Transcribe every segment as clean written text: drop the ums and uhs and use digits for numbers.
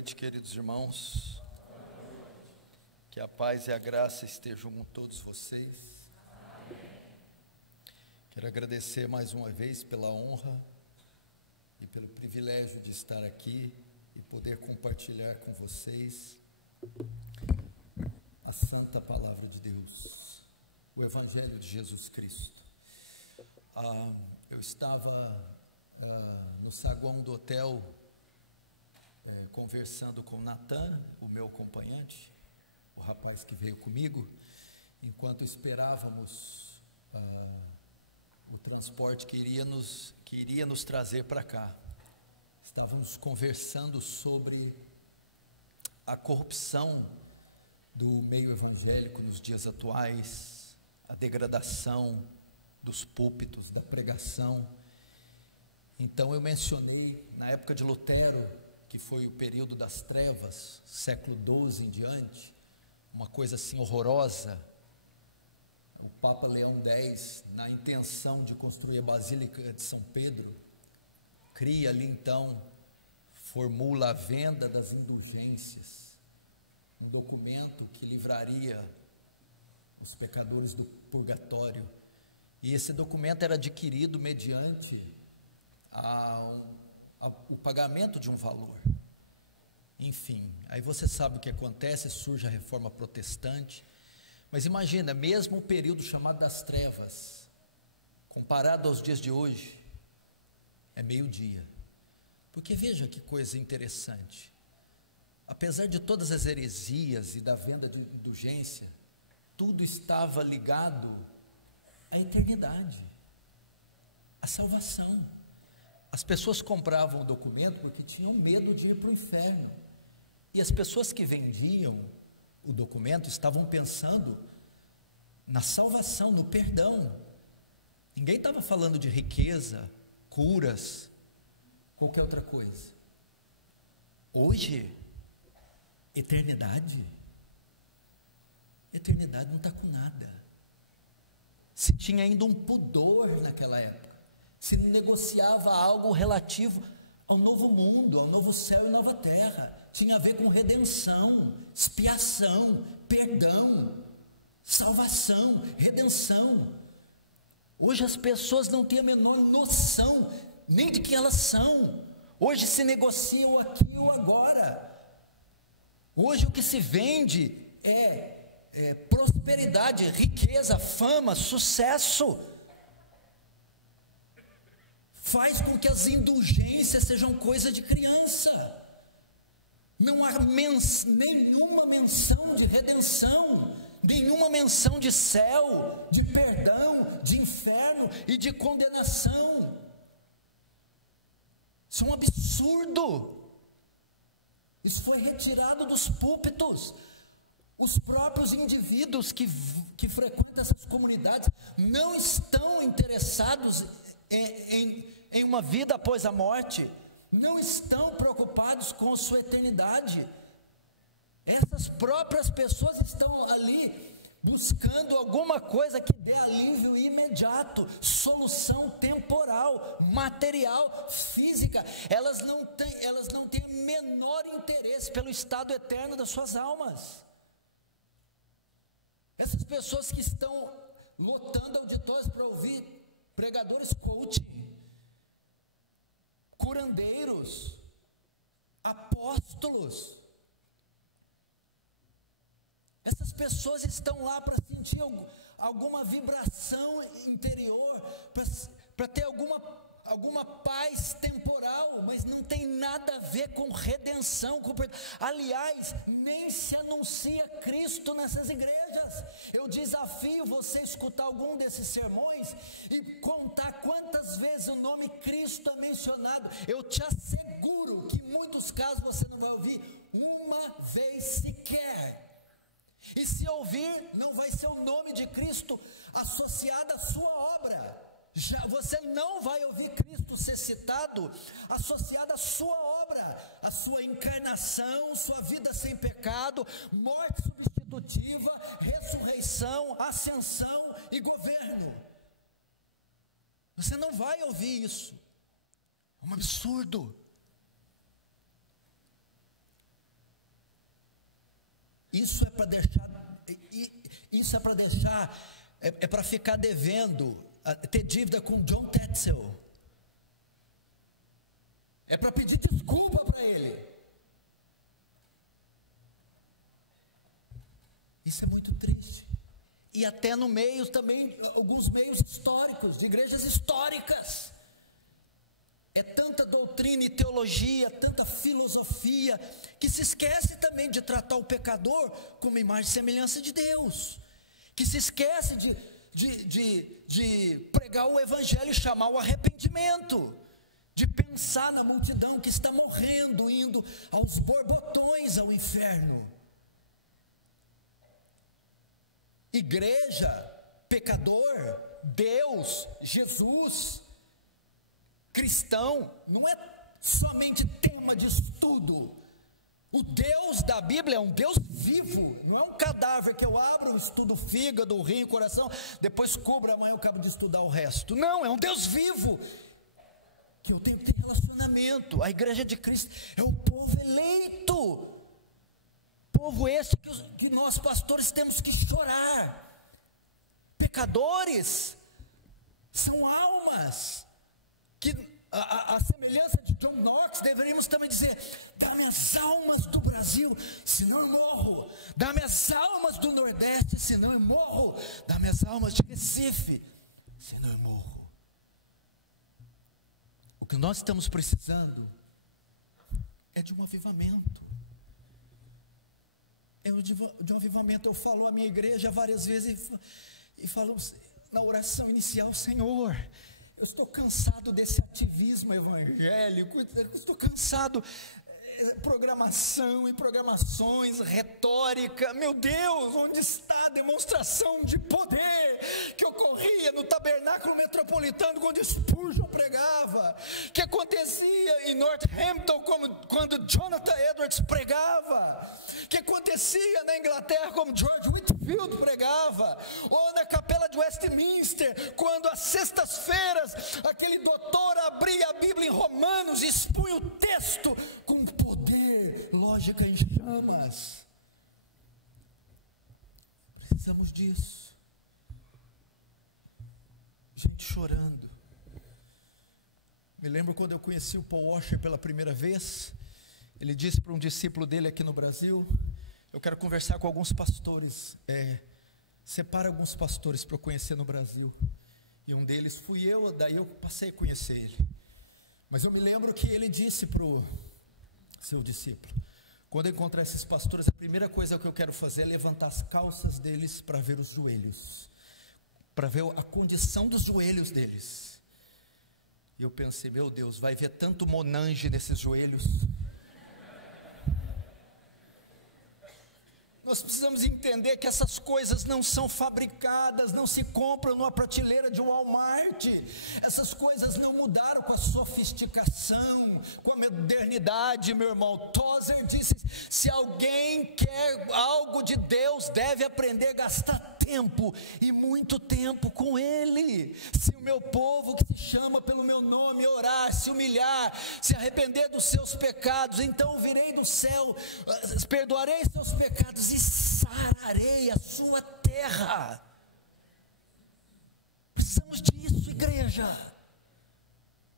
noite, queridos irmãos. Que a paz e a graça estejam com todos vocês. Quero agradecer mais uma vez pela honra e pelo privilégio de estar aqui e poder compartilhar com vocês a santa palavra de Deus, o Evangelho de Jesus Cristo. Eu estava no saguão do hotel conversando com Natan, o meu acompanhante, o rapaz que veio comigo, enquanto esperávamos o transporte que iria nos trazer para cá. Estávamos conversando sobre a corrupção do meio evangélico nos dias atuais, a degradação dos púlpitos, da pregação. Então eu mencionei, na época de Lutero, que foi o período das trevas, século XII em diante, uma coisa assim horrorosa. O Papa Leão X, na intenção de construir a Basílica de São Pedro, cria ali então, formula a venda das indulgências, um documento que livraria os pecadores do purgatório, e esse documento era adquirido mediante o pagamento de um valor. Enfim, aí você sabe o que acontece, surge a reforma protestante, mas imagina, mesmo o período chamado das trevas, comparado aos dias de hoje, é meio-dia, porque veja que coisa interessante, apesar de todas as heresias e da venda de indulgência, tudo estava ligado à eternidade, à salvação. As pessoas compravam o documento porque tinham medo de ir para o inferno, e as pessoas que vendiam o documento estavam pensando na salvação, no perdão. Ninguém estava falando de riqueza, curas, qualquer outra coisa. Hoje, eternidade não está com nada. Se tinha ainda um pudor naquela época, se negociava algo relativo ao novo mundo, ao novo céu e nova terra, tinha a ver com redenção, expiação, perdão, salvação, redenção. Hoje as pessoas não têm a menor noção nem de quem elas são. Hoje se negociam aqui ou agora. Hoje o que se vende é prosperidade, riqueza, fama, sucesso. Faz com que as indulgências sejam coisa de criança. Não há nenhuma menção de redenção, nenhuma menção de céu, de perdão, de inferno e de condenação. Isso é um absurdo. Isso foi retirado dos púlpitos. Os próprios indivíduos que frequentam essas comunidades não estão interessados em uma vida após a morte, não estão preocupados com sua eternidade. Essas próprias pessoas estão ali buscando alguma coisa que dê alívio imediato, solução temporal, material, física. Elas não têm o menor interesse pelo estado eterno das suas almas. Essas pessoas que estão lotando auditórios para ouvir pregadores coaching, curandeiros, apóstolos, essas pessoas estão lá para sentir alguma vibração interior, para ter alguma paz temporal, mas não tem nada a ver com redenção, aliás, nem se anuncia Cristo nessas igrejas. Eu desafio você a escutar algum desses sermões e contar quantas vezes o nome Cristo é mencionado. Eu te asseguro que em muitos casos você não vai ouvir uma vez sequer. E se ouvir, não vai ser o nome de Cristo associado à sua obra. Você não vai ouvir Cristo ser citado associado à sua obra, à sua encarnação, sua vida sem pecado, morte substitutiva, ressurreição, ascensão e governo. Você não vai ouvir isso. É um absurdo. Isso é para deixar, isso é para deixar, é para ficar devendo, ter dívida com John Tetzel. É para pedir desculpa para ele. Isso é muito triste. E até no meio também, alguns meios históricos, de igrejas históricas. É tanta doutrina e teologia, tanta filosofia, que se esquece também de tratar o pecador como imagem e semelhança de Deus. Que se esquece de pregar o evangelho e chamar o arrependimento. De pensar na multidão que está morrendo, indo aos borbotões ao inferno. Igreja, pecador, Deus, Jesus, cristão, não é somente tema de estudo. O Deus da Bíblia é um Deus vivo, não é um cadáver que eu abro, estudo o fígado, o rim, o coração, depois cubro, amanhã eu acabo de estudar o resto. Não, é um Deus vivo, que eu tenho que ter relacionamento. A igreja de Cristo é o povo eleito. Povo esse que nós pastores temos que chorar. Pecadores são almas que a semelhança de John Knox deveríamos também dizer: dá-me as almas do Brasil, senão eu morro. Dá-me as almas do Nordeste, senão eu morro. Dá-me as almas de Recife, senão eu morro. O que nós estamos precisando é de um avivamento. De um avivamento. Eu falo à minha igreja várias vezes e falo na oração inicial: Senhor, eu estou cansado desse ativismo evangélico, eu estou cansado, programação e programações, retórica. Meu Deus, onde está a demonstração de poder que ocorria no tabernáculo metropolitano quando Spurgeon pregava, que acontecia em Northampton quando Jonathan Edwards pregava, que acontecia na Inglaterra como George Whitefield pregava, ou na capela de Westminster, quando às sextas-feiras aquele doutor abria a Bíblia em Romanos e expunha o texto com poder, lógica em chamas. Precisamos disso. Gente chorando. Me lembro quando eu conheci o Paul Washer pela primeira vez. Ele disse para um discípulo dele aqui no Brasil: eu quero conversar com alguns pastores, separa alguns pastores para eu conhecer no Brasil. E um deles fui eu, daí eu passei a conhecer ele. Mas eu me lembro que ele disse para o seu discípulo: quando eu encontrar esses pastores, a primeira coisa que eu quero fazer é levantar as calças deles para ver os joelhos, para ver a condição dos joelhos deles. E eu pensei: meu Deus, vai ver tanto Monange nesses joelhos. Nós precisamos entender que essas coisas não são fabricadas, não se compram numa prateleira de Walmart. Essas coisas não mudaram com a sofisticação, com a modernidade, meu irmão. Tozer disse: se alguém quer algo de Deus, deve aprender a gastar tempo, e muito tempo com Ele. Se o meu povo que se chama pelo meu nome orar, se humilhar, se arrepender dos seus pecados, então virei do céu, perdoarei seus pecados e sararei a sua terra. Precisamos disso, igreja.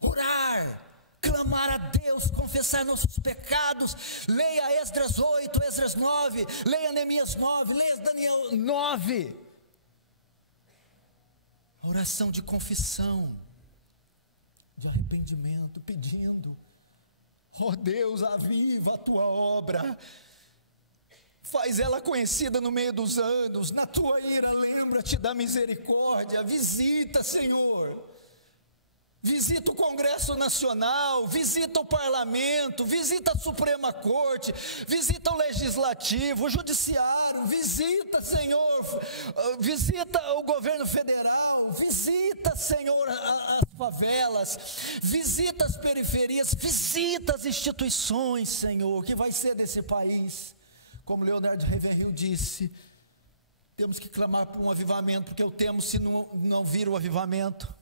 Orar, clamar a Deus, confessar nossos pecados. Leia Esdras 8, Esdras 9, leia Neemias 9, leia Daniel 9. A oração de confissão, de arrependimento, pedindo: ó Deus, aviva a tua obra, faz ela conhecida no meio dos anos, na tua ira lembra-te da misericórdia. Visita, Senhor, visita o Congresso Nacional, visita o Parlamento, visita a Suprema Corte, visita o Legislativo, o Judiciário, visita, Senhor, visita o governo federal, visita, Senhor, as favelas, visita as periferias, visita as instituições, Senhor, que vai ser desse país. Como Leonardo Ravenhill disse, temos que clamar por um avivamento, porque o temo, se não vir o avivamento,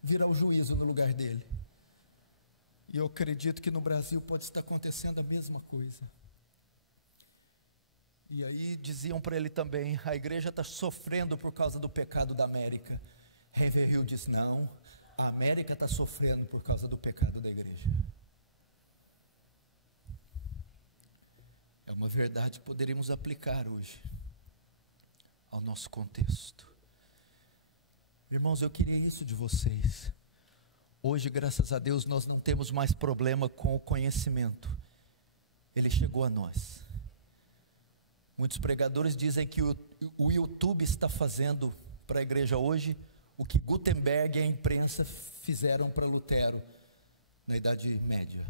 virá o juízo no lugar dele. E eu acredito que no Brasil pode estar acontecendo a mesma coisa. E aí diziam para ele também: a igreja está sofrendo por causa do pecado da América. Haverhill diz: não, a América está sofrendo por causa do pecado da igreja. É uma verdade que poderíamos aplicar hoje ao nosso contexto. Irmãos, eu queria isso de vocês. Hoje, graças a Deus, nós não temos mais problema com o conhecimento. Ele chegou a nós. Muitos pregadores dizem que o YouTube está fazendo para a igreja hoje o que Gutenberg e a imprensa fizeram para Lutero na Idade Média.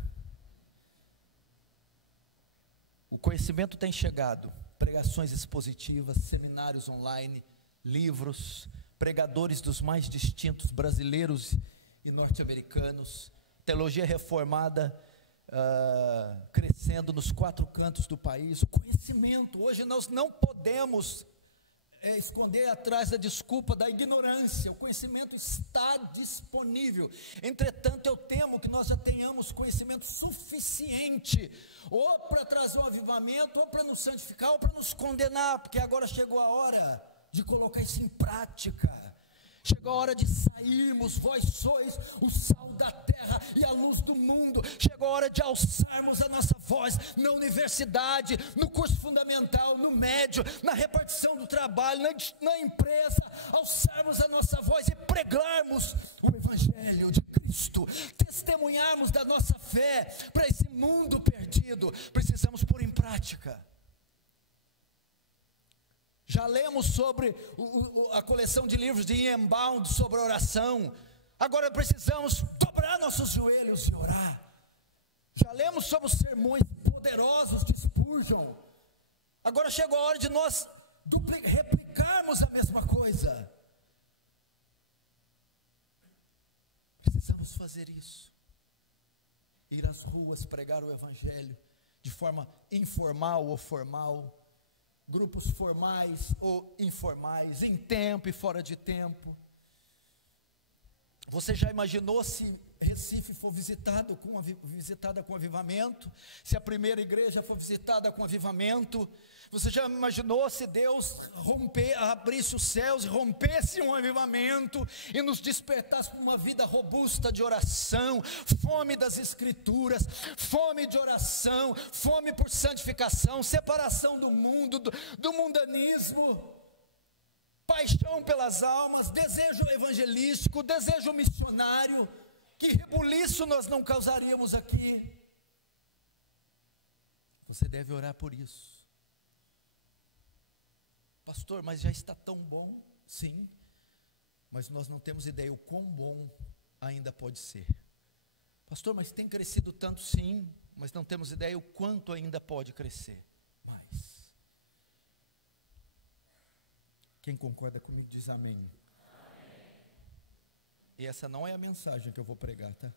O conhecimento tem chegado, pregações expositivas, seminários online, livros, pregadores dos mais distintos brasileiros e norte-americanos, teologia reformada crescendo nos 4 cantos do país. O conhecimento, hoje nós não podemos esconder atrás da desculpa da ignorância. O conhecimento está disponível. Entretanto, eu temo que nós já tenhamos conhecimento suficiente, ou para trazer um avivamento, ou para nos santificar, ou para nos condenar, porque agora chegou a hora de colocar isso em prática. Chegou a hora de sairmos. Vós sois o sal da terra e a luz do mundo. Chegou a hora de alçarmos a nossa voz na universidade, no curso fundamental, no médio, na repartição do trabalho, na empresa. Alçarmos a nossa voz e pregarmos o Evangelho de Cristo, testemunharmos da nossa fé para esse mundo perdido. Precisamos pôr em prática. Já lemos sobre a coleção de livros de Ian Bound sobre oração. Agora precisamos dobrar nossos joelhos e orar. Já lemos sobre os sermões poderosos de Spurgeon. Agora chegou a hora de nós replicarmos a mesma coisa. Precisamos fazer isso. Ir às ruas, pregar o Evangelho de forma informal ou formal. Grupos formais ou informais, em tempo e fora de tempo. Você já imaginou se Recife for visitada com avivamento? Se a primeira igreja for visitada com avivamento? Você já imaginou se Deus abrisse os céus e rompesse um avivamento e nos despertasse para uma vida robusta de oração, fome das escrituras, fome de oração, fome por santificação, separação do mundo, do mundanismo, paixão pelas almas, desejo evangelístico, desejo missionário? Que rebuliço nós não causaríamos aqui? Você deve orar por isso. Pastor, mas já está tão bom. Sim, mas nós não temos ideia o quão bom ainda pode ser. Pastor, mas tem crescido tanto. Sim, mas não temos ideia o quanto ainda pode crescer mais. Quem concorda comigo diz amém. E essa não é a mensagem que eu vou pregar, tá?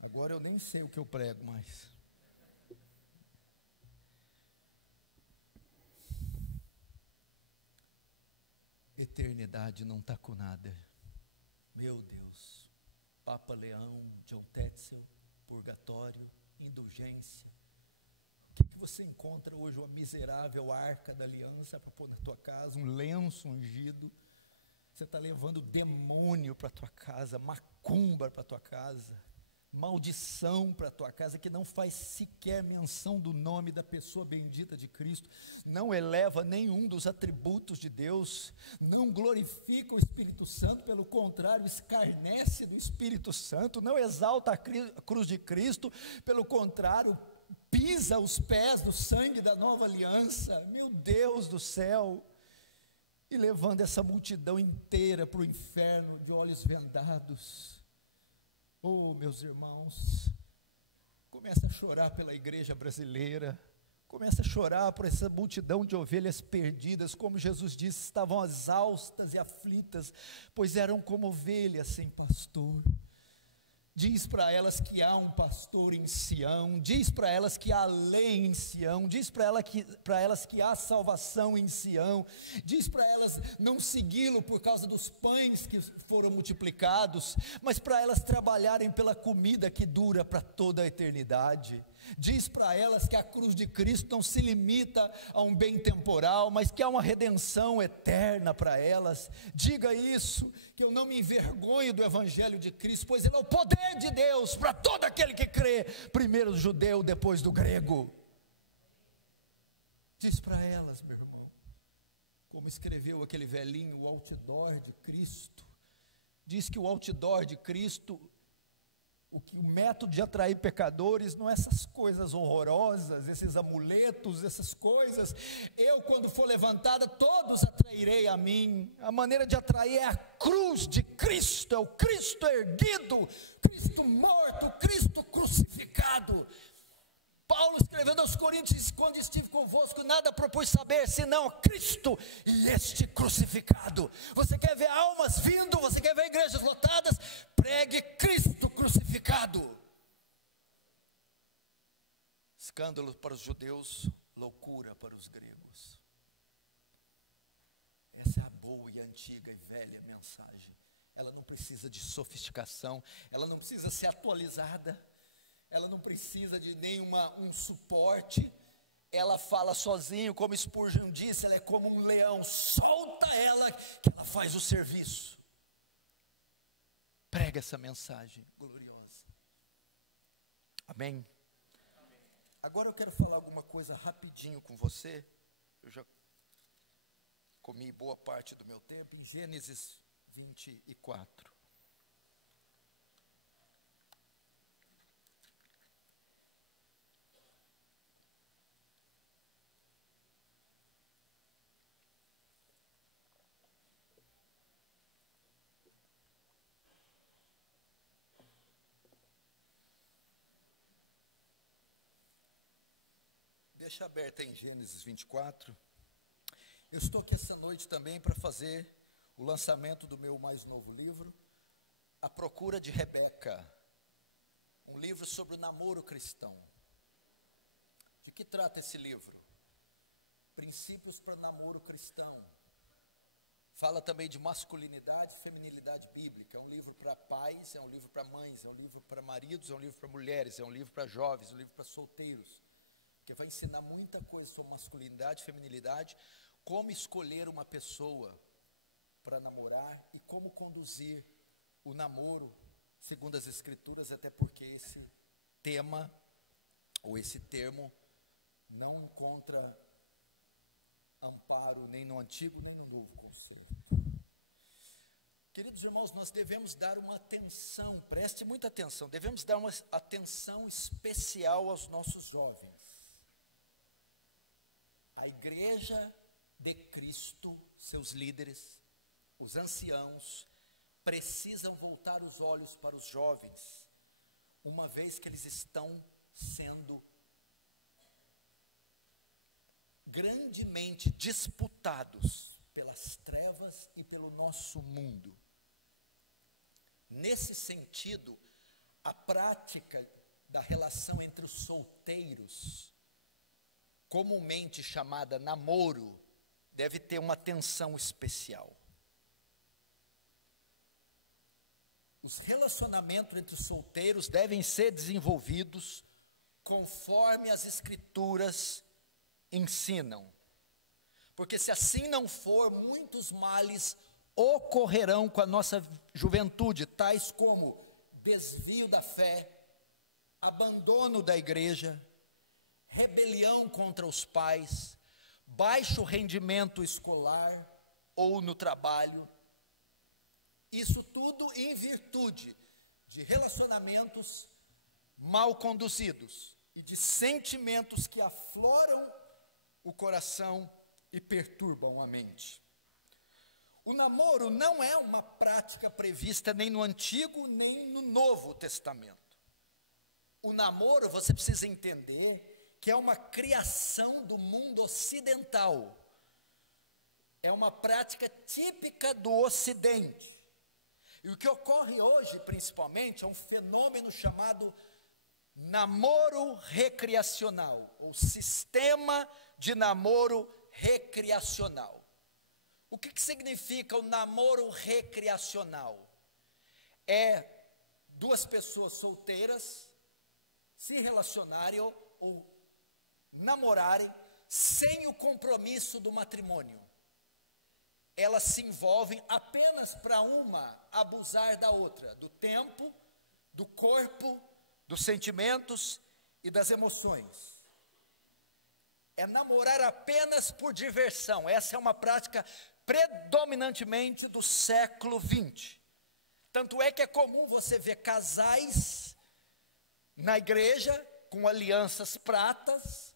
Agora eu nem sei o que eu prego mais. Eternidade não está com nada. Meu Deus. Papa Leão, John Tetzel, purgatório, indulgência. O que você encontra hoje? Uma miserável arca da aliança para pôr na tua casa, um lenço ungido. Você está levando demônio para a tua casa, macumba para a tua casa, maldição para a tua casa, que não faz sequer menção do nome da pessoa bendita de Cristo, não eleva nenhum dos atributos de Deus, não glorifica o Espírito Santo, pelo contrário, escarnece do Espírito Santo, não exalta a cruz de Cristo, pelo contrário, pisa os pés do sangue da nova aliança. Meu Deus do céu! E levando essa multidão inteira para o inferno de olhos vendados. Oh, meus irmãos, começa a chorar pela igreja brasileira, começa a chorar por essa multidão de ovelhas perdidas, como Jesus disse, estavam exaustas e aflitas, pois eram como ovelhas sem pastor. Diz para elas que há um pastor em Sião, diz para elas que há lei em Sião, diz para elas que há salvação em Sião, diz para elas não segui-lo por causa dos pães que foram multiplicados, mas para elas trabalharem pela comida que dura para toda a eternidade. Diz para elas que a cruz de Cristo não se limita a um bem temporal, mas que há uma redenção eterna para elas. Diga isso, que eu não me envergonho do evangelho de Cristo, pois ele é o poder de Deus para todo aquele que crê, primeiro o judeu, depois do grego. Diz para elas, meu irmão, como escreveu aquele velhinho, o outdoor de Cristo. Diz que o outdoor de Cristo, o método de atrair pecadores não é essas coisas horrorosas, esses amuletos, essas coisas. Eu, quando for levantada, todos atrairei a mim. A maneira de atrair é a cruz de Cristo, é o Cristo erguido, Cristo morto, Cristo crucificado. Paulo escrevendo aos Coríntios: quando estive convosco, nada propus saber, senão Cristo e este crucificado. Você quer ver almas vindo? Você quer ver igrejas lotadas? Pregue Cristo crucificado. Escândalo para os judeus, loucura para os gregos. Essa é a boa e antiga e velha mensagem. Ela não precisa de sofisticação, ela não precisa ser atualizada, ela não precisa de um suporte. Ela fala sozinho, como Spurgeon disse, ela é como um leão, solta ela, que ela faz o serviço. Prega essa mensagem gloriosa. Amém? Amém. Agora eu quero falar alguma coisa rapidinho com você. Eu já comi boa parte do meu tempo em Gênesis 24. Deixa aberta em Gênesis 24. Eu estou aqui essa noite também para fazer o lançamento do meu mais novo livro, A Procura de Rebeca, um livro sobre o namoro cristão. De que trata esse livro? Princípios para namoro cristão. Fala também de masculinidade e feminilidade bíblica. É um livro para pais, é um livro para mães, é um livro para maridos, é um livro para mulheres, é um livro para jovens, é um livro para solteiros, que vai ensinar muita coisa sobre masculinidade, feminilidade, como escolher uma pessoa para namorar e como conduzir o namoro segundo as Escrituras, até porque esse tema, ou esse termo, não encontra amparo nem no Antigo, nem no Novo Concerto. Queridos irmãos, nós devemos dar uma atenção, preste muita atenção, devemos dar uma atenção especial aos nossos jovens. A igreja de Cristo, seus líderes, os anciãos, precisam voltar os olhos para os jovens, uma vez que eles estão sendo grandemente disputados pelas trevas e pelo nosso mundo. Nesse sentido, a prática da relação entre os solteiros, comumente chamada namoro, deve ter uma atenção especial. Os relacionamentos entre os solteiros devem ser desenvolvidos conforme as Escrituras ensinam. Porque se assim não for, muitos males ocorrerão com a nossa juventude, tais como desvio da fé, abandono da igreja, rebelião contra os pais, baixo rendimento escolar ou no trabalho. Isso tudo em virtude de relacionamentos mal conduzidos e de sentimentos que afloram o coração e perturbam a mente. O namoro não é uma prática prevista nem no Antigo nem no Novo Testamento. O namoro, você precisa entender que é uma criação do mundo ocidental. É uma prática típica do Ocidente. E o que ocorre hoje, principalmente, é um fenômeno chamado namoro recreacional, ou sistema de namoro recreacional. O que significa o namoro recreacional? É duas pessoas solteiras se relacionarem ou namorarem sem o compromisso do matrimônio. Elas se envolvem apenas para uma abusar da outra, do tempo, do corpo, dos sentimentos e das emoções. É namorar apenas por diversão. Essa é uma prática predominantemente do século XX. Tanto é que é comum você ver casais na igreja com alianças pratas,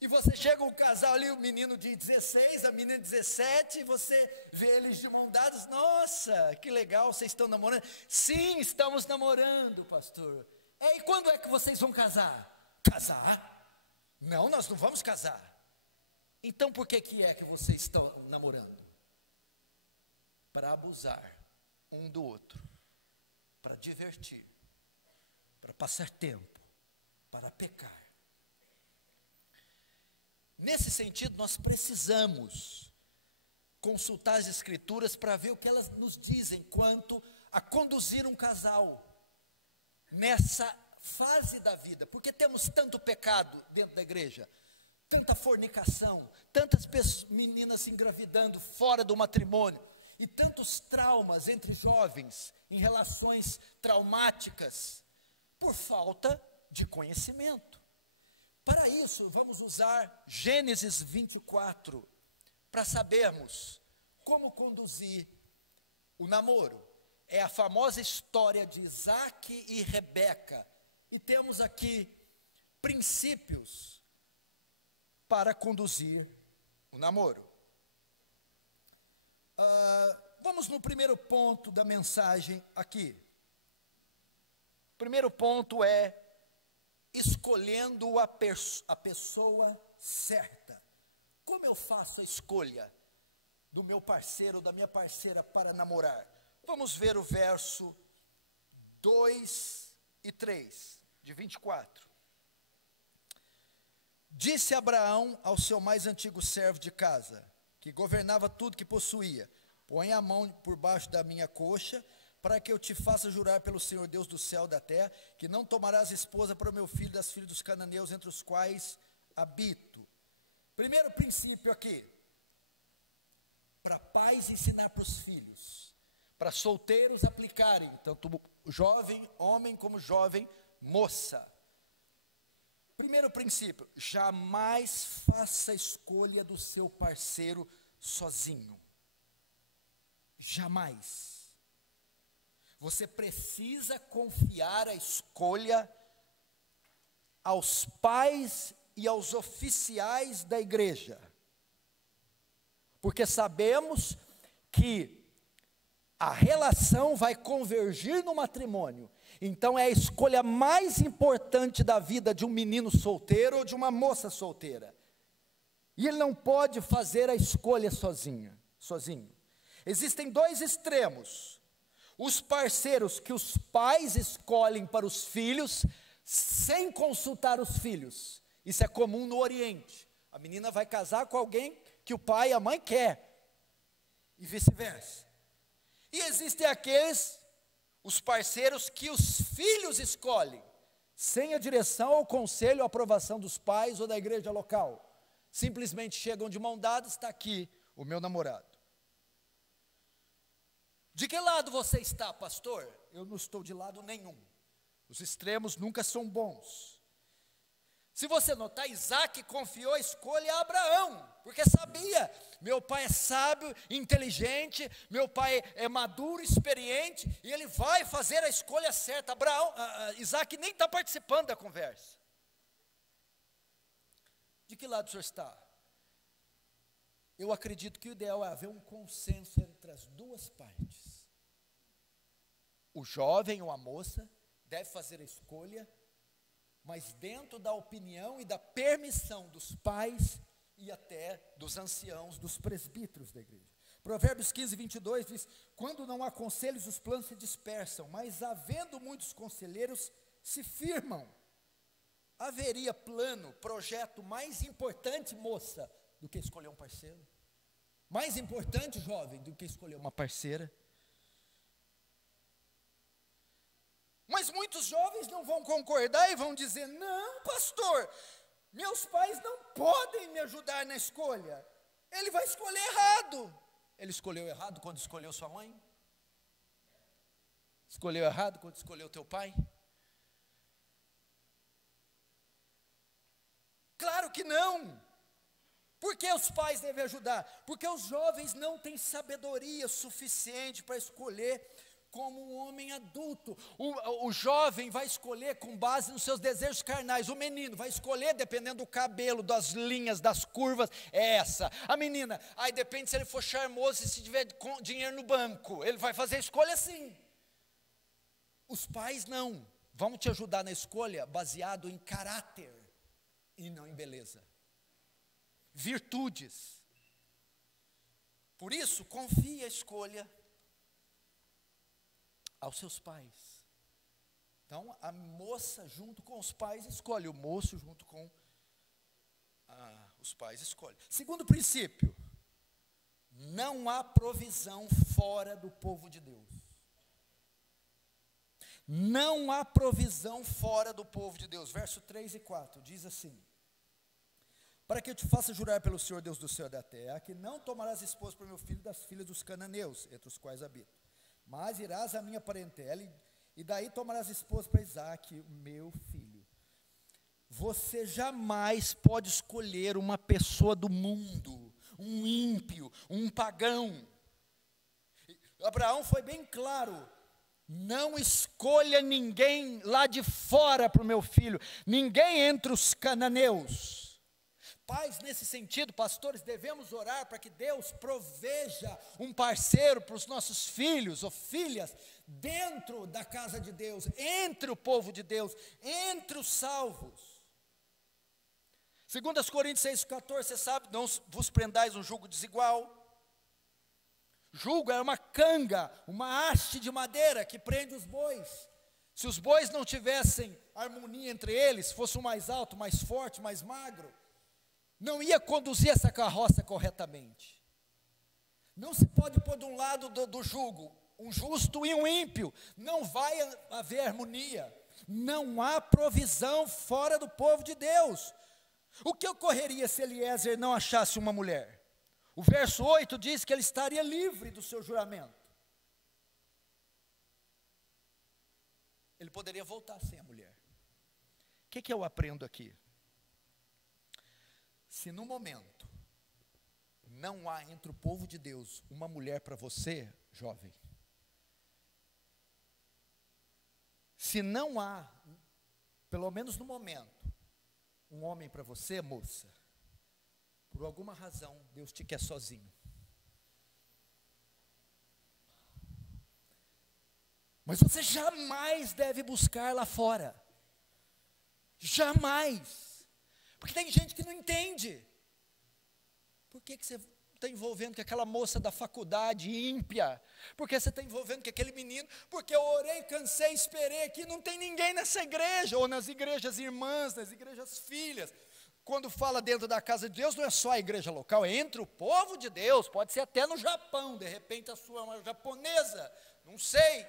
e você chega um casal ali, o menino de 16, a menina de 17, e você vê eles de mão dadas. Nossa, que legal, vocês estão namorando? Sim, estamos namorando, pastor. E quando é que vocês vão casar? Casar? Não, nós não vamos casar. Então por que é que vocês estão namorando? Para abusar um do outro, para divertir, para passar tempo, para pecar. Nesse sentido, nós precisamos consultar as Escrituras para ver o que elas nos dizem quanto a conduzir um casal nessa fase da vida, porque temos tanto pecado dentro da igreja, tanta fornicação, tantas meninas engravidando fora do matrimônio, e tantos traumas entre jovens em relações traumáticas, por falta de conhecimento. Para isso, vamos usar Gênesis 24, para sabermos como conduzir o namoro. É a famosa história de Isaac e Rebeca, e temos aqui princípios para conduzir o namoro. Vamos no primeiro ponto da mensagem aqui. O primeiro ponto é escolhendo a pessoa certa. Como eu faço a escolha do meu parceiro ou da minha parceira para namorar? Vamos ver o verso 2 e 3, de 24. Disse Abraão ao seu mais antigo servo de casa, que governava tudo que possuía: põe a mão por baixo da minha coxa, para que eu te faça jurar pelo Senhor Deus do céu e da terra, que não tomarás esposa para o meu filho das filhas dos cananeus, entre os quais habito. Primeiro princípio aqui, para pais ensinar para os filhos, para solteiros aplicarem, tanto jovem homem como jovem moça. Primeiro princípio, jamais faça a escolha do seu parceiro sozinho. Jamais. Você precisa confiar a escolha aos pais e aos oficiais da igreja, porque sabemos que a relação vai convergir no matrimônio. Então é a escolha mais importante da vida de um menino solteiro ou de uma moça solteira, e ele não pode fazer a escolha sozinho. Existem dois extremos: os parceiros que os pais escolhem para os filhos, sem consultar os filhos. Isso é comum no Oriente. A menina vai casar com alguém que o pai e a mãe quer, e vice-versa. E existem os parceiros que os filhos escolhem, sem a direção, o conselho, a aprovação dos pais ou da igreja local. Simplesmente chegam de mão dada: está aqui o meu namorado. De que lado você está, pastor? Eu não estou de lado nenhum. Os extremos nunca são bons. Se você notar, Isaac confiou a escolha a Abraão, porque sabia: meu pai é sábio, inteligente, meu pai é maduro, experiente, e ele vai fazer a escolha certa. Isaac nem está participando da conversa. De que lado o senhor está? Eu acredito que o ideal é haver um consenso entre as duas partes. O jovem ou a moça deve fazer a escolha, mas dentro da opinião e da permissão dos pais e até dos anciãos, dos presbíteros da igreja. Provérbios 15, 22 diz: quando não há conselhos, os planos se dispersam, mas havendo muitos conselheiros, se firmam. Haveria plano, projeto mais importante, moça, do que escolher um parceiro? Mais importante, jovem, do que escolher uma parceira? Mas muitos jovens não vão concordar e vão dizer: não, pastor, meus pais não podem me ajudar na escolha. Ele vai escolher errado. Ele escolheu errado quando escolheu sua mãe? Escolheu errado quando escolheu teu pai? Claro que não. Por que os pais devem ajudar? Porque os jovens não têm sabedoria suficiente para escolher como um homem adulto. O jovem vai escolher com base nos seus desejos carnais. O menino vai escolher dependendo do cabelo, das linhas, das curvas. É essa. A menina, aí depende se ele for charmoso e se tiver dinheiro no banco. Ele vai fazer a escolha assim. Os pais não. Vão te ajudar na escolha baseado em caráter e não em beleza. Virtudes. Por isso, confie a escolha aos seus pais. Então, a moça junto com os pais escolhe, o moço junto com os pais escolhe. Segundo princípio, não há provisão fora do povo de Deus. Não há provisão fora do povo de Deus. Verso 3 e 4 diz assim: para que eu te faça jurar pelo Senhor Deus do céu e da terra, que não tomarás esposa para o meu filho das filhas dos cananeus, entre os quais habito, mas irás à minha parentela, e daí tomarás esposa para Isaque, meu filho. Você jamais pode escolher uma pessoa do mundo, um ímpio, um pagão. Abraão foi bem claro: não escolha ninguém lá de fora para o meu filho, ninguém entre os cananeus. Pais, nesse sentido, pastores, devemos orar para que Deus proveja um parceiro para os nossos filhos ou filhas dentro da casa de Deus, entre o povo de Deus, entre os salvos. 2 Coríntios 6,14, você sabe, não vos prendais um jugo desigual. Jugo é uma canga, uma haste de madeira que prende os bois. Se os bois não tivessem harmonia entre eles, fosse um mais alto, mais forte, mais magro, não ia conduzir essa carroça corretamente. Não se pode pôr de um lado do jugo um justo e um ímpio. Não vai haver harmonia. Não há provisão fora do povo de Deus. O que ocorreria se Eliezer não achasse uma mulher? O verso 8 diz que ele estaria livre do seu juramento. Ele poderia voltar sem a mulher. O que eu aprendo aqui? Se no momento não há entre o povo de Deus uma mulher para você, jovem, se não há, pelo menos no momento, um homem para você, moça, por alguma razão Deus te quer sozinho. Mas você jamais deve buscar lá fora. Jamais. Porque tem gente que não entende. Por que você está envolvendo com aquela moça da faculdade ímpia? Por que você está envolvendo com aquele menino? Porque eu orei, cansei, esperei aqui, não tem ninguém nessa igreja, ou nas igrejas irmãs, nas igrejas filhas. Quando fala dentro da casa de Deus, não é só a igreja local, é entre o povo de Deus, pode ser até no Japão, de repente a sua é uma japonesa, não sei,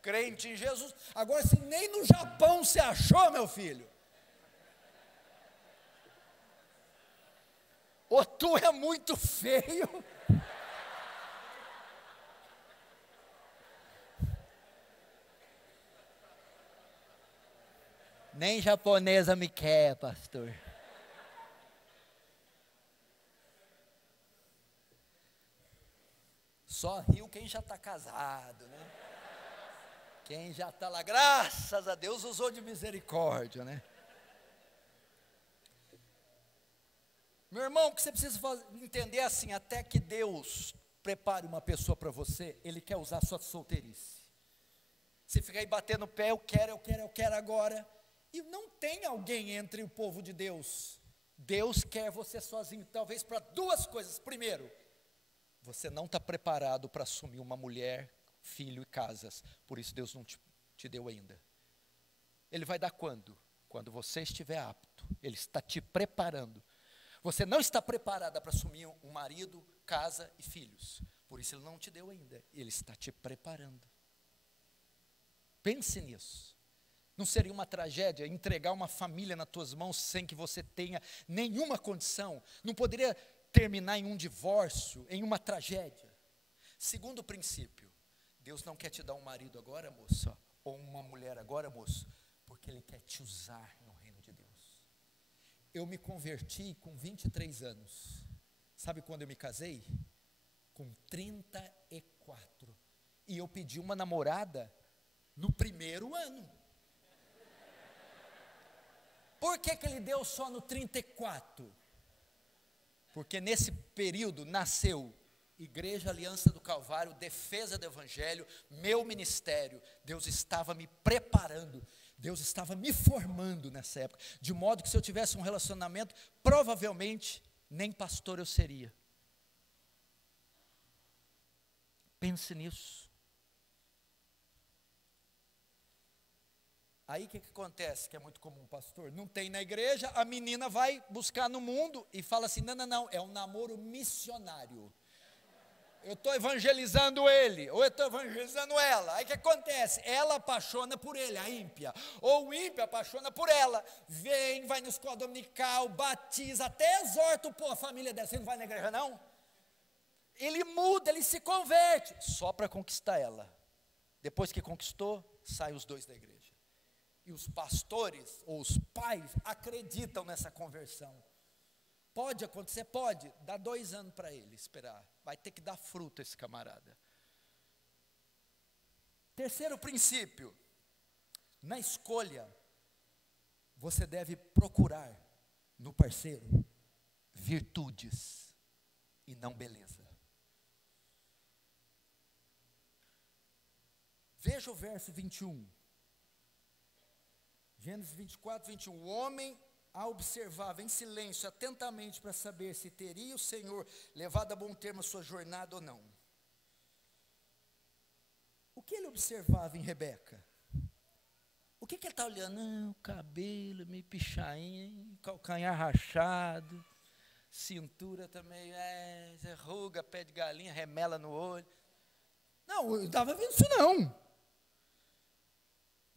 crente em Jesus. Agora, se nem no Japão você achou, meu filho, ou tu é muito feio, nem japonesa me quer, pastor. Só riu quem já está casado, né? Quem já está lá, graças a Deus, usou de misericórdia, né? Meu irmão, o que você precisa entender é assim: até que Deus prepare uma pessoa para você, Ele quer usar a sua solteirice. Você fica aí batendo o pé, eu quero agora. E não tem alguém entre o povo de Deus. Deus quer você sozinho, talvez para duas coisas. Primeiro, você não está preparado para assumir uma mulher, filho e casas. Por isso Deus não te deu ainda. Ele vai dar quando? Quando você estiver apto. Ele está te preparando. Você não está preparada para assumir um marido, casa e filhos. Por isso Ele não te deu ainda. Ele está te preparando. Pense nisso. Não seria uma tragédia entregar uma família nas tuas mãos sem que você tenha nenhuma condição? Não poderia terminar em um divórcio, em uma tragédia? Segundo princípio, Deus não quer te dar um marido agora, moça, ou uma mulher agora, moço, porque Ele quer te usar no reino de Deus. Eu me converti com 23 anos. Sabe quando eu me casei? Com 34. E eu pedi uma namorada no primeiro ano. Por que Ele deu só no 34? Porque nesse período nasceu Igreja Aliança do Calvário, Defesa do Evangelho, meu ministério. Deus estava me preparando, Deus estava me formando nessa época, de modo que se eu tivesse um relacionamento, provavelmente nem pastor eu seria. Pense nisso. Aí o que acontece, que é muito comum, pastor? Não tem na igreja, a menina vai buscar no mundo e fala assim, não, é um namoro missionário. Eu estou evangelizando ele, ou eu estou evangelizando ela. Aí o que acontece? Ela apaixona por ele, a ímpia. Ou o ímpio apaixona por ela. Vem, vai na escola dominical, batiza, até exorta a família dela. Você não vai na igreja não? Ele muda, ele se converte, só para conquistar ela. Depois que conquistou, saem os dois da igreja. E os pastores, ou os pais, acreditam nessa conversão. Pode acontecer? Pode. Dá 2 anos para ele esperar. Vai ter que dar fruto esse camarada. Terceiro princípio. Na escolha, você deve procurar no parceiro virtudes e não beleza. Veja o verso 21. Gênesis 24, 21. O homem observava em silêncio, atentamente, para saber se teria o Senhor levado a bom termo a sua jornada ou não. O que ele observava em Rebeca? O que ele está olhando? Não, cabelo meio pichain, calcanhar rachado, cintura também, ruga, pé de galinha, remela no olho. Não, eu não estava vendo isso não.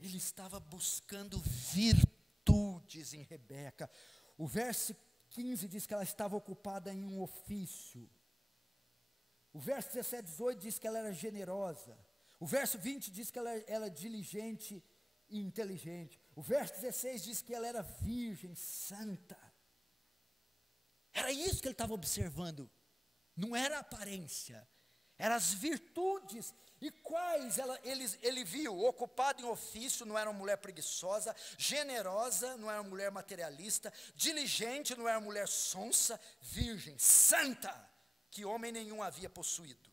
Ele estava buscando virtudes em Rebeca. O verso 15 diz que ela estava ocupada em um ofício. O verso 17, 18 diz que ela era generosa. O verso 20 diz que ela era diligente e inteligente. O verso 16 diz que ela era virgem, santa. Era isso que ele estava observando. Não era a aparência, eram as virtudes. E quais ele viu? Ocupada em ofício, não era uma mulher preguiçosa. Generosa, não era uma mulher materialista. Diligente, não era uma mulher sonsa. Virgem, santa, que homem nenhum havia possuído.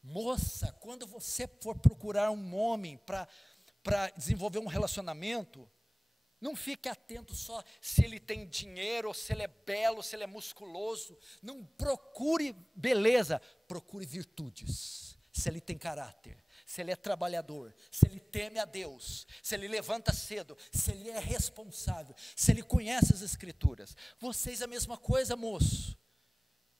Moça, quando você for procurar um homem para desenvolver um relacionamento, não fique atento só se ele tem dinheiro, ou se ele é belo, se ele é musculoso. Não procure beleza, procure virtudes. Se ele tem caráter, se ele é trabalhador, se ele teme a Deus, se ele levanta cedo, se ele é responsável, se ele conhece as escrituras. Vocês a mesma coisa, moço.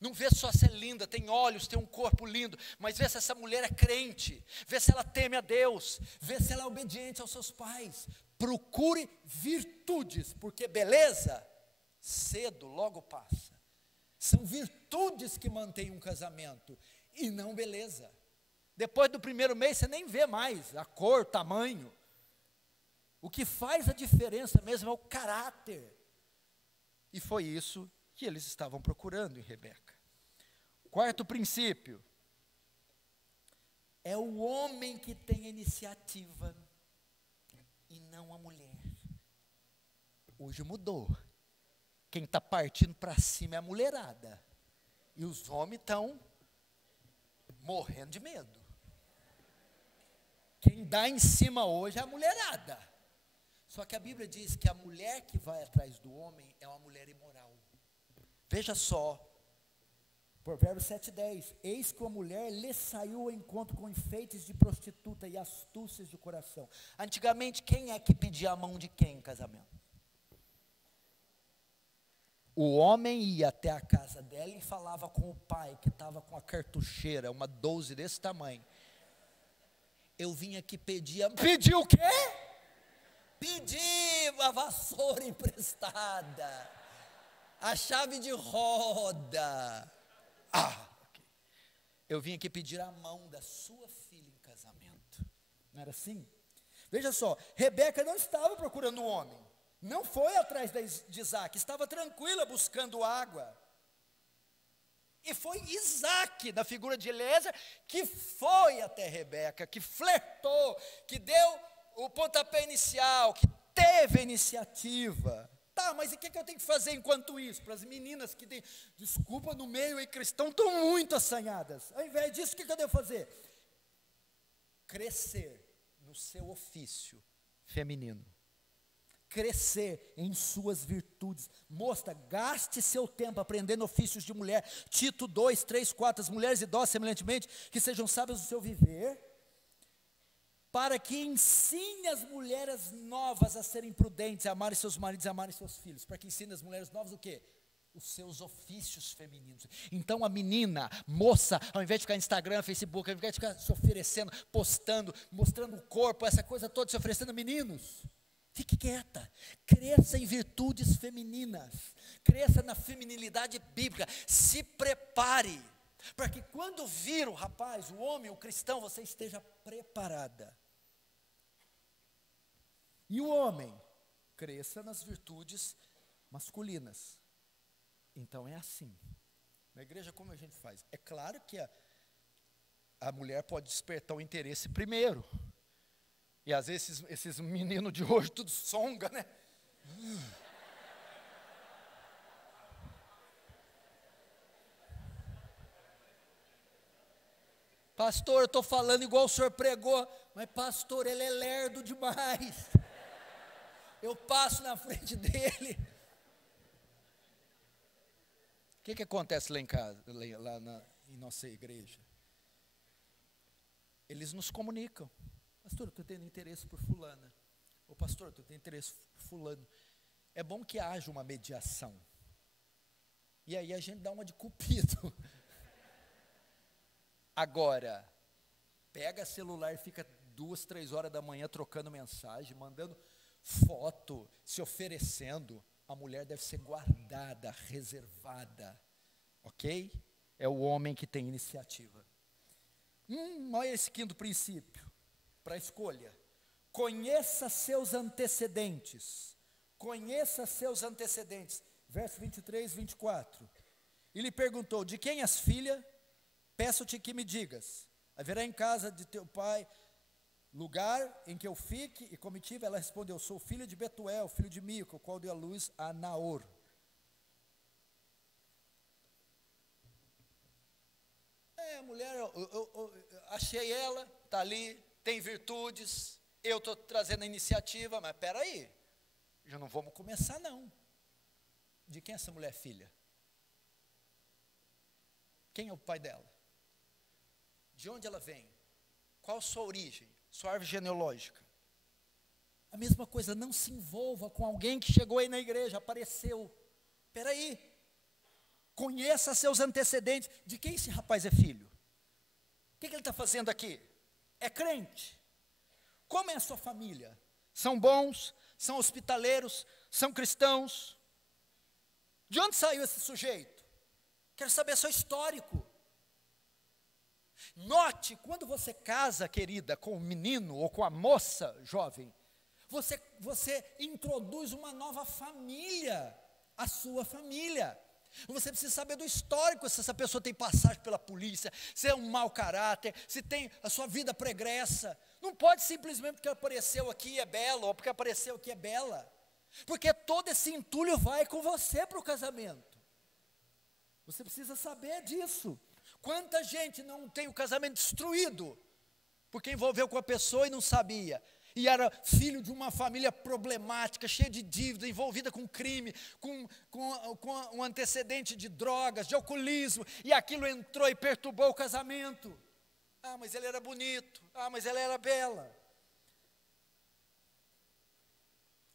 Não vê só se é linda, tem olhos, tem um corpo lindo, mas vê se essa mulher é crente, vê se ela teme a Deus, vê se ela é obediente aos seus pais. Procure virtudes, porque beleza, cedo, logo passa. São virtudes que mantêm um casamento, e não beleza. Depois do primeiro mês, você nem vê mais a cor, tamanho. O que faz a diferença mesmo é o caráter. E foi isso que eles estavam procurando em Rebeca. Quarto princípio. É o homem que tem a iniciativa e não a mulher. Hoje mudou. Quem está partindo para cima é a mulherada. E os homens estão morrendo de medo. Quem dá em cima hoje é a mulherada. Só que a Bíblia diz que a mulher que vai atrás do homem é uma mulher imoral. Veja só, Provérbios 7:10, eis que a mulher lhe saiu ao encontro com enfeites de prostituta e astúcias de coração. Antigamente, quem é que pedia a mão de quem em casamento? O homem ia até a casa dela e falava com o pai, que estava com a cartucheira, uma 12 desse tamanho. eu vim aqui pedir o quê? Pedir a vassoura emprestada, a chave de roda. Ok. Eu vim aqui pedir a mão da sua filha em casamento. Não era assim? Veja só, Rebeca não estava procurando um homem, não foi atrás de Isaac, estava tranquila buscando água. E foi Isaac, na figura de Eliezer, que foi até Rebeca, que flertou, que deu o pontapé inicial, que teve a iniciativa. Tá, mas e o que eu tenho que fazer enquanto isso? Para as meninas que têm, desculpa, no meio cristão, estão muito assanhadas. Ao invés disso, o que eu devo fazer? Crescer no seu ofício feminino. Crescer em suas virtudes. Moça, gaste seu tempo aprendendo ofícios de mulher. Tito 2, 3, 4, as mulheres idosas semelhantemente, que sejam sábias no seu viver, para que ensine as mulheres novas a serem prudentes, a amarem seus maridos e a amarem seus filhos. Para que ensine as mulheres novas o quê? Os seus ofícios femininos. Então a menina, moça, ao invés de ficar no Instagram, Facebook, ao invés de ficar se oferecendo, postando, mostrando o corpo, essa coisa toda, se oferecendo a meninos, fique quieta, cresça em virtudes femininas, cresça na feminilidade bíblica, se prepare, para que quando vir o rapaz, o homem, o cristão, você esteja preparada. E o homem, cresça nas virtudes masculinas. Então é assim. Na igreja como a gente faz? É claro que a mulher pode despertar o interesse primeiro. E às vezes esses meninos de hoje tudo songa, né? Pastor, eu estou falando igual o senhor pregou, mas pastor, ele é lerdo demais. Eu passo na frente dele. O que acontece lá em casa, em nossa igreja? Eles nos comunicam. Pastor, eu estou tendo interesse por fulana. Ô pastor, eu estou tendo interesse por fulano. É bom que haja uma mediação. E aí a gente dá uma de cupido. Agora, pega celular e fica 2, 3 horas da manhã trocando mensagem, mandando foto, se oferecendo. A mulher deve ser guardada, reservada, ok? É o homem que tem iniciativa. Olha esse quinto princípio, para a escolha. Conheça seus antecedentes. Conheça seus antecedentes. Verso 23, 24. E lhe perguntou, de quem és filha? Peço-te que me digas, haverá em casa de teu pai lugar em que eu fique e comitiva? Ela respondeu, sou filha de Betuel, filho de Mico, o qual deu a luz a Naor. A mulher, eu achei ela, está ali, tem virtudes, eu estou trazendo a iniciativa, mas espera aí, já não vamos começar não. De quem é essa mulher filha? Quem é o pai dela? De onde ela vem? Qual a sua origem? Sua árvore genealógica? A mesma coisa, não se envolva com alguém que chegou aí na igreja, apareceu. Espera aí. Conheça seus antecedentes. De quem esse rapaz é filho? O que ele está fazendo aqui? É crente? Como é a sua família? São bons? São hospitaleiros? São cristãos? De onde saiu esse sujeito? Quero saber seu histórico. Note, quando você casa, querida, com o menino ou com a moça jovem, você introduz uma nova família, a sua família. Você precisa saber do histórico, se essa pessoa tem passagem pela polícia, se é um mau caráter, se tem a sua vida pregressa. Não pode simplesmente porque apareceu aqui é belo, ou porque apareceu aqui é bela. Porque todo esse entulho vai com você para o casamento. Você precisa saber disso. Quanta gente não tem o casamento destruído, porque envolveu com a pessoa e não sabia, e era filho de uma família problemática, cheia de dívida, envolvida com crime, com um antecedente de drogas, de alcoolismo, e aquilo entrou e perturbou o casamento. Ah, mas ele era bonito, ah, mas ela era bela.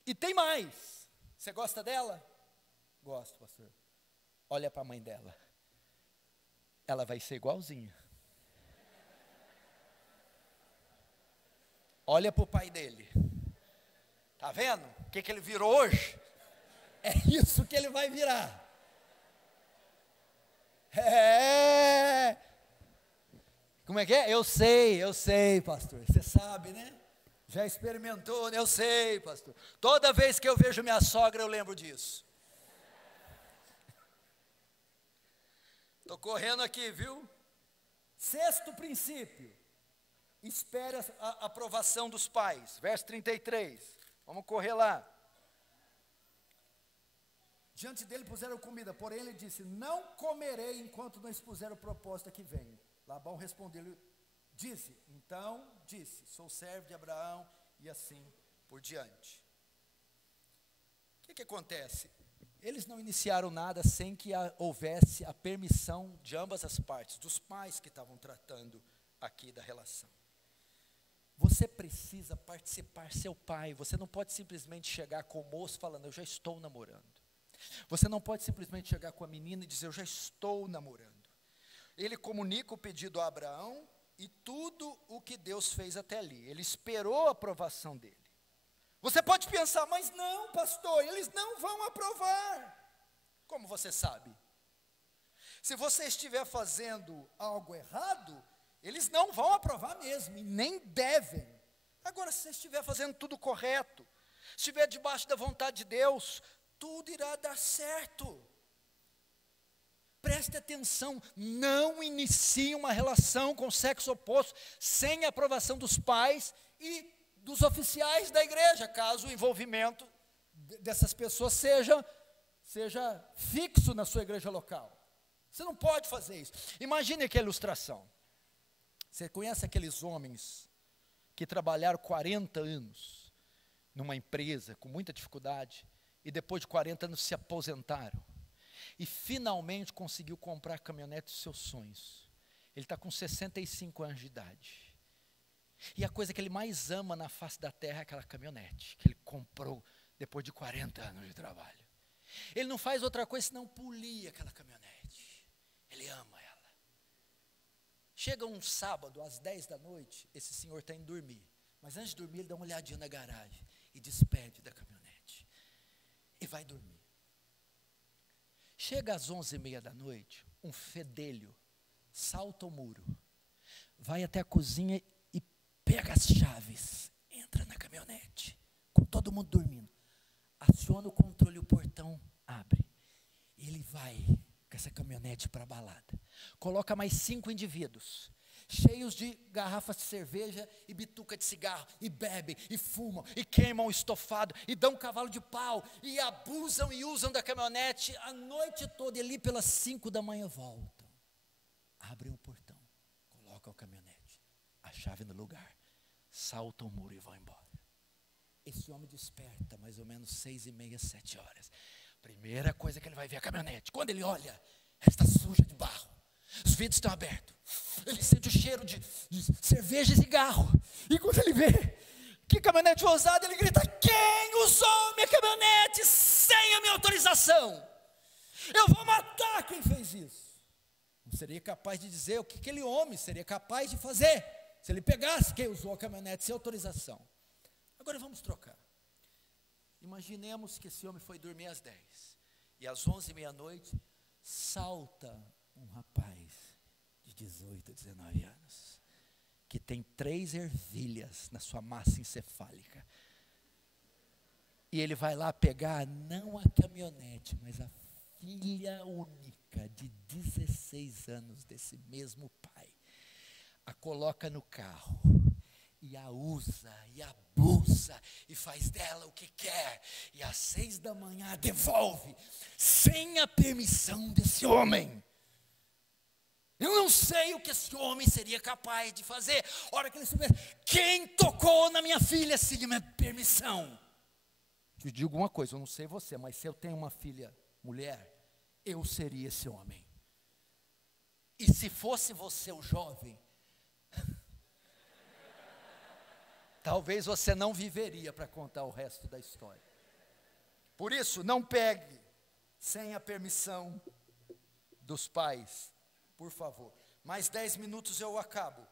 E tem mais, você gosta dela? Gosto, pastor. Olha para a mãe dela. Ela vai ser igualzinha. Olha para o pai dele. Está vendo? O que ele virou hoje? É isso que ele vai virar. Como é que é? Eu sei, pastor. Você sabe, né? Já experimentou, né? Eu sei, pastor. Toda vez que eu vejo minha sogra, eu lembro disso. Estou correndo aqui, viu? Sexto princípio. Espere a aprovação dos pais. Verso 33. Vamos correr lá. Diante dele puseram comida, porém ele disse: não comerei enquanto não expuser o propósito que venho. Labão respondeu-lhe, disse, sou servo de Abraão, e assim por diante. O que acontece? Eles não iniciaram nada sem que houvesse a permissão de ambas as partes, dos pais que estavam tratando aqui da relação. Você precisa participar, seu pai. Você não pode simplesmente chegar com o moço falando, eu já estou namorando. Você não pode simplesmente chegar com a menina e dizer, eu já estou namorando. Ele comunica o pedido a Abraão e tudo o que Deus fez até ali. Ele esperou a aprovação dele. Você pode pensar, mas não, pastor, eles não vão aprovar. Como você sabe? Se você estiver fazendo algo errado, eles não vão aprovar mesmo, e nem devem. Agora, se você estiver fazendo tudo correto, estiver debaixo da vontade de Deus, tudo irá dar certo. Preste atenção, não inicie uma relação com o sexo oposto sem a aprovação dos pais e dos oficiais da igreja, caso o envolvimento dessas pessoas seja fixo na sua igreja local. Você não pode fazer isso. Imagine aqui a ilustração. Você conhece aqueles homens que trabalharam 40 anos numa empresa com muita dificuldade e depois de 40 anos se aposentaram e finalmente conseguiu comprar a caminhonete dos seus sonhos? Ele está com 65 anos de idade. E a coisa que ele mais ama na face da terra é aquela caminhonete que ele comprou depois de 40 anos de trabalho. Ele não faz outra coisa senão polir aquela caminhonete. Ele ama ela. Chega um sábado às 10 da noite, esse senhor está indo dormir. Mas antes de dormir ele dá uma olhadinha na garagem e despede da caminhonete. E vai dormir. Chega às 11h30 da noite, um fedelho salta o muro, vai até a cozinha e pega as chaves, entra na caminhonete, com todo mundo dormindo, aciona o controle e o portão abre. Ele vai com essa caminhonete para a balada, coloca mais 5 indivíduos, cheios de garrafas de cerveja e bituca de cigarro, e bebem, e fumam, e queimam o estofado, e dão um cavalo de pau, e abusam e usam da caminhonete a noite toda, e ali pelas 5 da manhã voltam, abrem o portão, colocam a caminhonete, a chave no lugar, saltam o muro e vão embora. Esse homem desperta mais ou menos 6h30, 7 horas. Primeira coisa que ele vai ver é a caminhonete. Quando ele olha, ela está suja de barro. Os vidros estão abertos. Ele sente o cheiro de cerveja e cigarro. E quando ele vê que caminhonete ousada, ele grita: quem usou minha caminhonete sem a minha autorização? Eu vou matar quem fez isso. Não seria capaz de dizer o que aquele homem seria capaz de fazer se ele pegasse quem usou a caminhonete sem autorização. Agora vamos trocar. Imaginemos que esse homem foi dormir às 10 e às 11h30 salta um rapaz de 18, 19 anos que tem 3 ervilhas na sua massa encefálica e ele vai lá pegar não a caminhonete, mas a filha única de 16 anos desse mesmo pai, a coloca no carro e a usa, e abusa, e faz dela o que quer, e às 6 da manhã a devolve, sem a permissão desse homem. Eu não sei o que esse homem seria capaz de fazer, a hora que ele soubesse, quem tocou na minha filha sem a minha permissão? Te digo uma coisa, eu não sei você, mas se eu tenho uma filha mulher, eu seria esse homem. E se fosse você o jovem, talvez você não viveria para contar o resto da história. Por isso, não pegue sem a permissão dos pais, por favor. Mais 10 minutos eu acabo.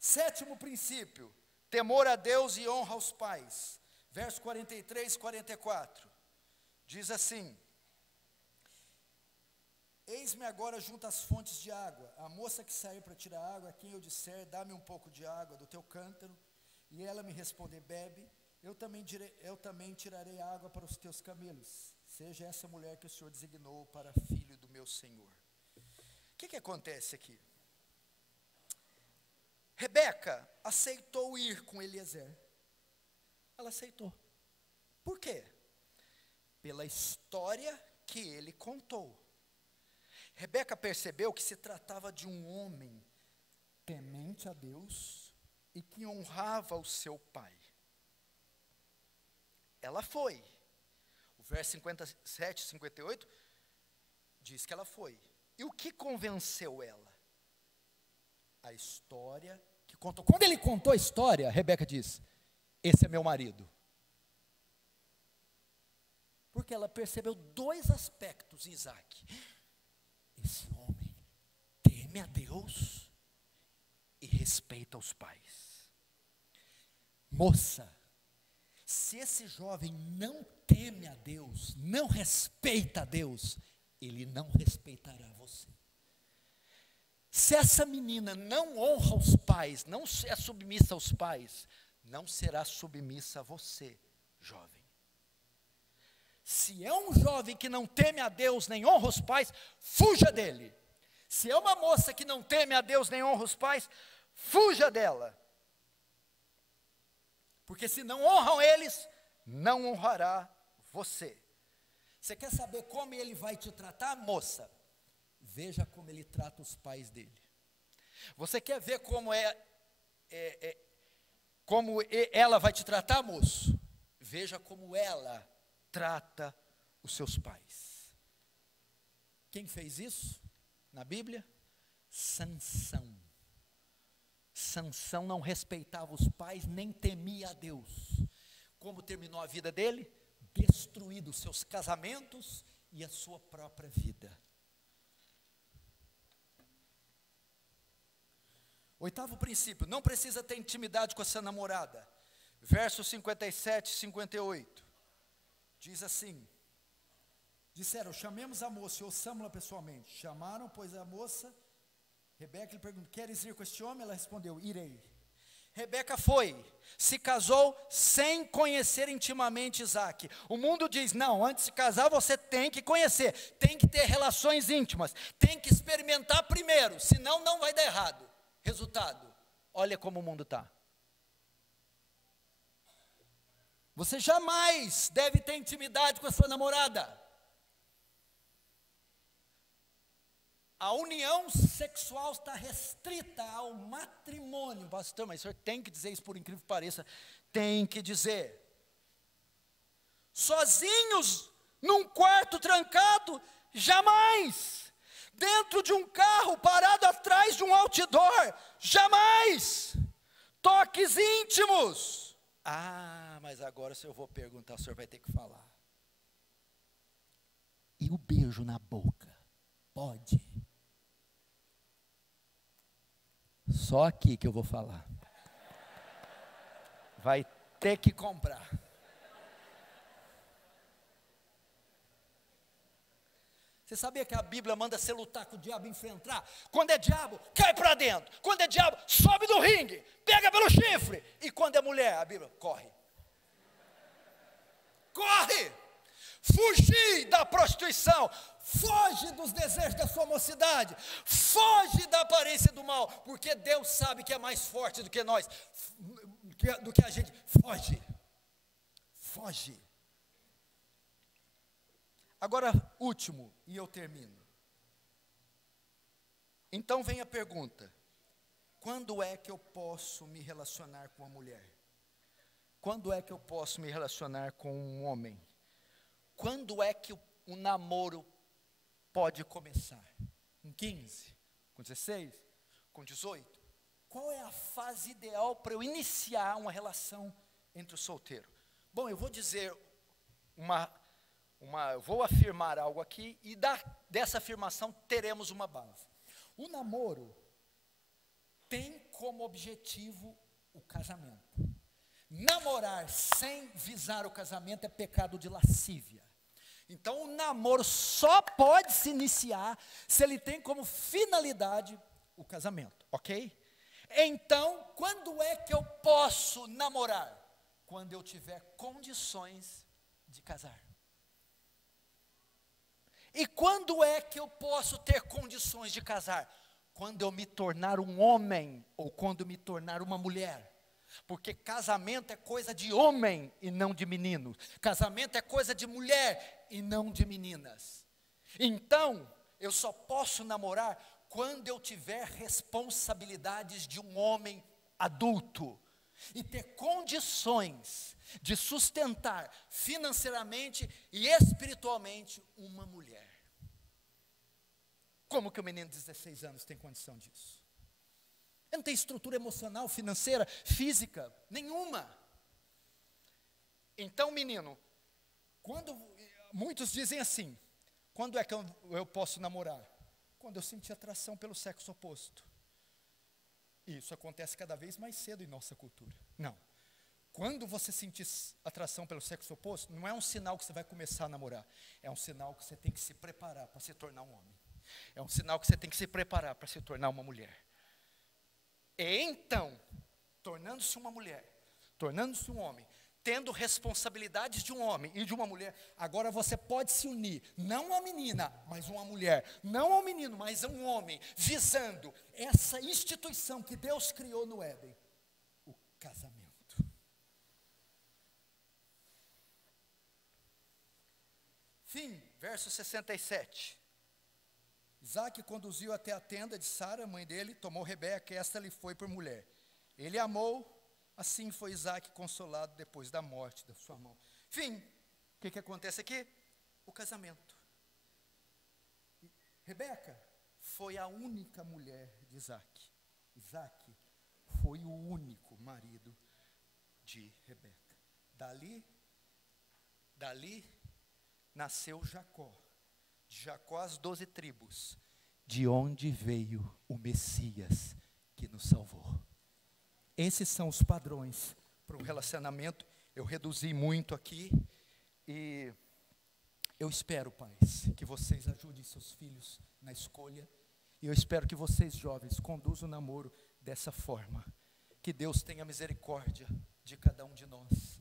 7º princípio: temor a Deus e honra aos pais. Verso 43 e 44, diz assim: eis-me agora junto às fontes de água, a moça que sair para tirar água, a quem eu disser, dá-me um pouco de água do teu cântaro, e ela me responder, bebe, eu também tirarei água para os teus camelos, seja essa mulher que o Senhor designou para filho do meu Senhor. O que acontece aqui? Rebeca aceitou ir com Eliezer. Ela aceitou. Por quê? Pela história que ele contou. Rebeca percebeu que se tratava de um homem temente a Deus e que honrava o seu pai. Ela foi. O verso 57 e 58 diz que ela foi. E o que convenceu ela? A história que contou. Quando ele contou a história, Rebeca diz: esse é meu marido. Porque ela percebeu dois aspectos em Isaac. Esse homem teme a Deus e respeita os pais. Moça, se esse jovem não teme a Deus, não respeita a Deus, ele não respeitará você. Se essa menina não honra os pais, não é submissa aos pais, não será submissa a você, jovem. Se é um jovem que não teme a Deus, nem honra os pais, fuja dele. Se é uma moça que não teme a Deus, nem honra os pais, fuja dela. Porque se não honram eles, não honrará você. Você quer saber como ele vai te tratar, moça? Veja como ele trata os pais dele. Você quer ver como como ela vai te tratar, moço? Veja como ela trata os seus pais. Quem fez isso na Bíblia? Sansão. Sansão não respeitava os pais, nem temia a Deus. Como terminou a vida dele? Destruído os seus casamentos e a sua própria vida. Oitavo princípio, não precisa ter intimidade com a sua namorada. Versos 57 e 58. Diz assim: disseram, chamemos a moça e ouçamos-la pessoalmente. Chamaram, pois, a moça. Rebeca lhe perguntou, queres ir com este homem? Ela respondeu, irei. Rebeca foi, se casou sem conhecer intimamente Isaac. O mundo diz, não, antes de casar você tem que conhecer, tem que ter relações íntimas, tem que experimentar primeiro, senão não vai dar errado. Resultado, olha como o mundo está. Você jamais deve ter intimidade com a sua namorada. A união sexual está restrita ao matrimônio. Pastor, mas o senhor tem que dizer isso, por incrível que pareça. Tem que dizer. Sozinhos, num quarto trancado, jamais. Dentro de um carro parado atrás de um outdoor, jamais. Toques íntimos. Ah, mas agora se eu vou perguntar, o senhor vai ter que falar. E o beijo na boca? Pode. Só aqui que eu vou falar. Vai ter que comprar. Você sabia que a Bíblia manda você lutar com o diabo e enfrentar? Quando é diabo, cai para dentro. Quando é diabo, sobe do ringue, pega pelo chifre. E quando é mulher, a Bíblia, corre. Corre! Fugir da prostituição. Foge dos desejos da sua mocidade. Foge da aparência do mal. Porque Deus sabe que é mais forte do que nós. Do que a gente. Foge. Foge. Agora, último, e eu termino. Então vem a pergunta: quando é que eu posso me relacionar com uma mulher? Quando é que eu posso me relacionar com um homem? Quando é que o namoro pode começar? Com 15? Com 16? Com 18? Qual é a fase ideal para eu iniciar uma relação entre o solteiro? Bom, eu vou dizer vou afirmar algo aqui e dessa afirmação teremos uma base. O namoro tem como objetivo o casamento. Namorar sem visar o casamento é pecado de lascívia. Então o namoro só pode se iniciar se ele tem como finalidade o casamento, ok? Então, quando é que eu posso namorar? Quando eu tiver condições de casar. E quando é que eu posso ter condições de casar? Quando eu me tornar um homem ou quando me tornar uma mulher. Porque casamento é coisa de homem e não de menino. Casamento é coisa de mulher e não de meninas. Então, eu só posso namorar quando eu tiver responsabilidades de um homem adulto e ter condições de sustentar financeiramente e espiritualmente uma mulher. Como que o menino de 16 anos tem condição disso? Ele não tem estrutura emocional, financeira, física, nenhuma. Então, menino, muitos dizem assim, quando é que eu posso namorar? Quando eu sentir atração pelo sexo oposto. E isso acontece cada vez mais cedo em nossa cultura. Não. Quando você sentir atração pelo sexo oposto, não é um sinal que você vai começar a namorar. É um sinal que você tem que se preparar para se tornar um homem. É um sinal que você tem que se preparar para se tornar uma mulher. E então, tornando-se uma mulher, tornando-se um homem, tendo responsabilidades de um homem e de uma mulher, agora você pode se unir, não uma menina, mas uma mulher, não um menino, mas um homem, visando essa instituição que Deus criou no Éden, o casamento. Fim, verso 67. Isaac conduziu até a tenda de Sara, mãe dele, tomou Rebeca, e esta lhe foi por mulher. Ele amou, assim foi Isaac consolado depois da morte da sua mão. Fim, o que acontece aqui? O casamento. Rebeca foi a única mulher de Isaac. Isaac foi o único marido de Rebeca. Dali nasceu Jacó. De Jacó as 12 tribos, de onde veio o Messias que nos salvou. Esses são os padrões para o relacionamento. Eu reduzi muito aqui e eu espero, pais, que vocês ajudem seus filhos na escolha. E eu espero que vocês, jovens, conduzam o namoro dessa forma. Que Deus tenha misericórdia de cada um de nós.